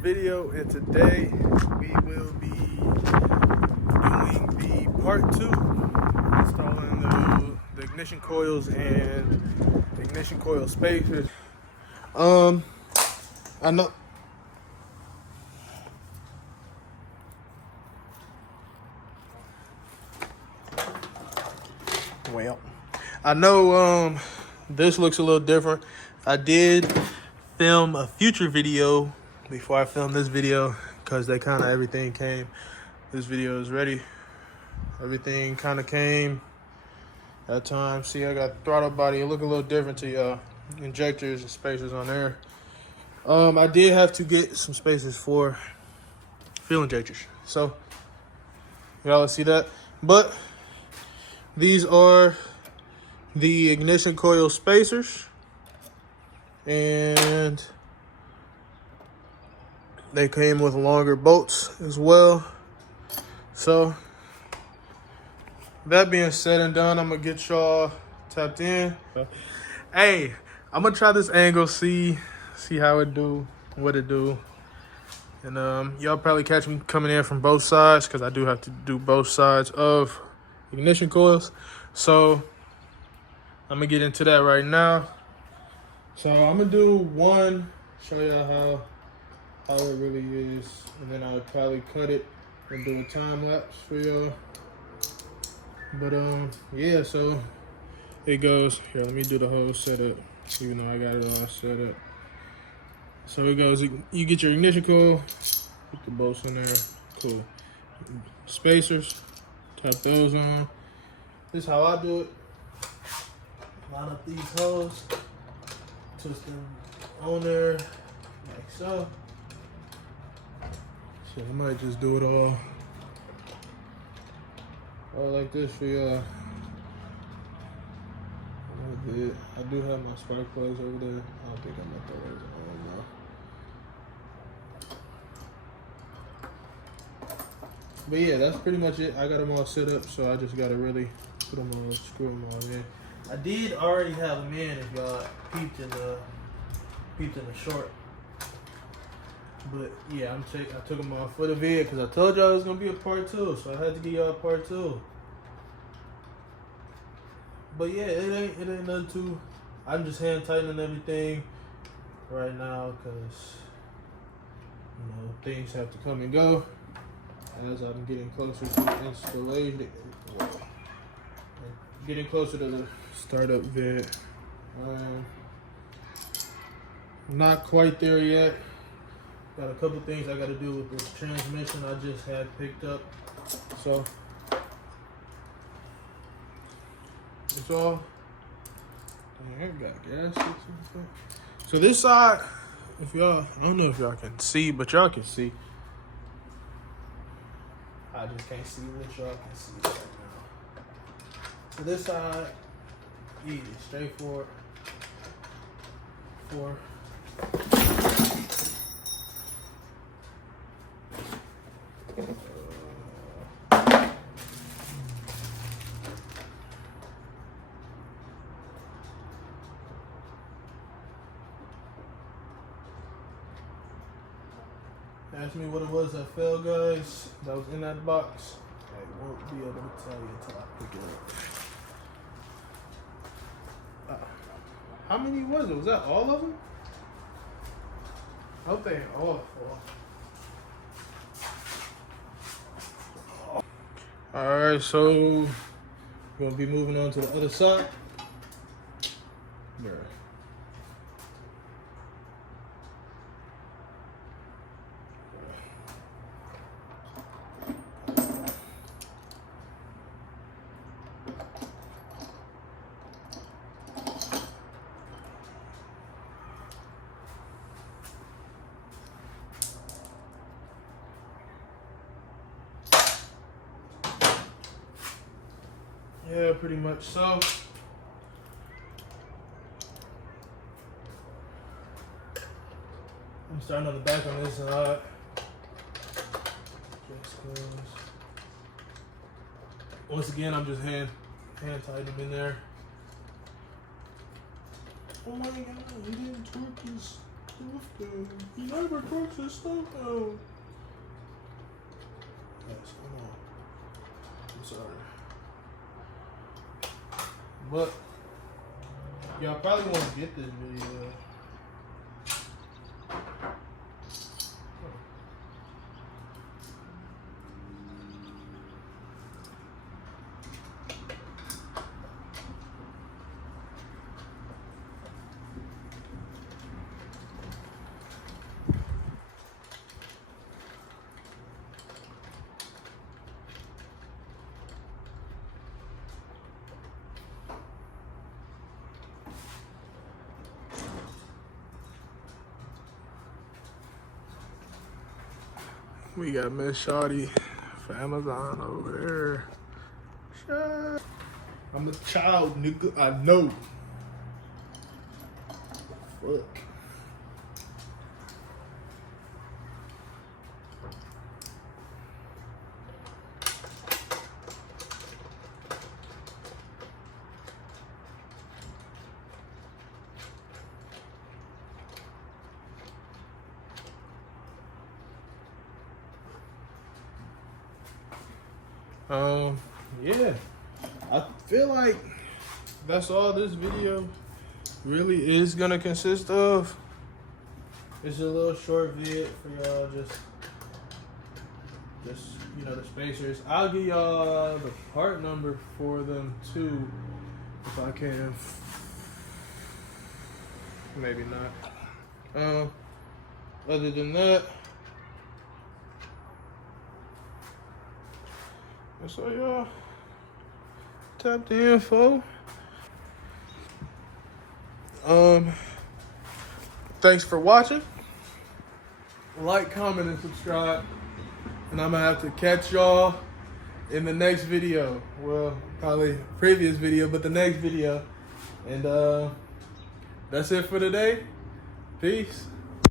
video, and today we will be doing the part 2, installing the ignition coils and ignition coil spacers. I know. Well, I know this looks a little different. I did film a future video before I filmed this video because they kind of everything came. This video is ready. Everything kind of came at time. See, I got throttle body. It look a little different to y'all. Injectors and spacers on there. I did have to get some spacers for fuel injectors. So y'all see that, but these are the ignition coil spacers, and they came with longer bolts as well. So that being said and done, I'm gonna get y'all tapped in. Hey, I'm gonna try this angle, see how it do, what it do. And y'all probably catch me coming in from both sides because I do have to do both sides of ignition coils. So I'm gonna get into that right now. So I'm gonna do one, show y'all how it really is, and then I'll probably cut it and do a time lapse for y'all. But yeah, so it goes. Here, let me do the whole setup, even though I got it all set up. So it goes, you get your ignition coil, put the bolts in there, cool. Spacers, tap those on. This is how I do it. Line up these holes, twist them on there, like so. So I might just do it all like this for y'all. I do have my spark plugs over there. I don't think I'm gonna throw those on now. But yeah, that's pretty much it. I got them all set up, so I just gotta really put them on, screw them all in. I did already have them in, if y'all peeped in the short. But yeah, I took them off for the vid because I told y'all it was gonna be a part 2, so I had to give y'all a part 2. But yeah, it ain't nothing too. I'm just hand tightening everything right now because things have to come and go as I'm getting closer to installation. Getting closer to the startup vid. Not quite there yet. Got a couple things I got to do with this transmission I just had picked up. So it's all. Dang, I got gas. So this side, if y'all, I don't know if y'all can see, but y'all can see. I just can't see what y'all can see right now. So this side, easy, straightforward. Ask me what it was that fell, guys. That was in that box. I won't be able to tell you until I pick it up. How many was it? Was that all of them? I hope they ain't all fall. Alright, so we're gonna be moving on to the other side. There. Yeah, pretty much so. I'm starting on the back on this side. Once again, I'm just hand tied them in there. Oh my god, he didn't torque his lifter. He neighbor crooks his stuff down. Yes, come on. I'm sorry. But y'all probably won't get this video. We got Miss Shawty for Amazon over there. I'm a child, nigga. I know. Fuck. Yeah, I feel like that's all this video really is gonna consist of. It's a little short vid for y'all, just you know, the spacers. I'll give y'all the part number for them too, if I can. Maybe not. Other than that, that's all y'all. Tap the info. Thanks for watching. Like, comment, and subscribe. And I'm gonna have to catch y'all in the next video. Well, probably previous video, but the next video. And that's it for today. Peace.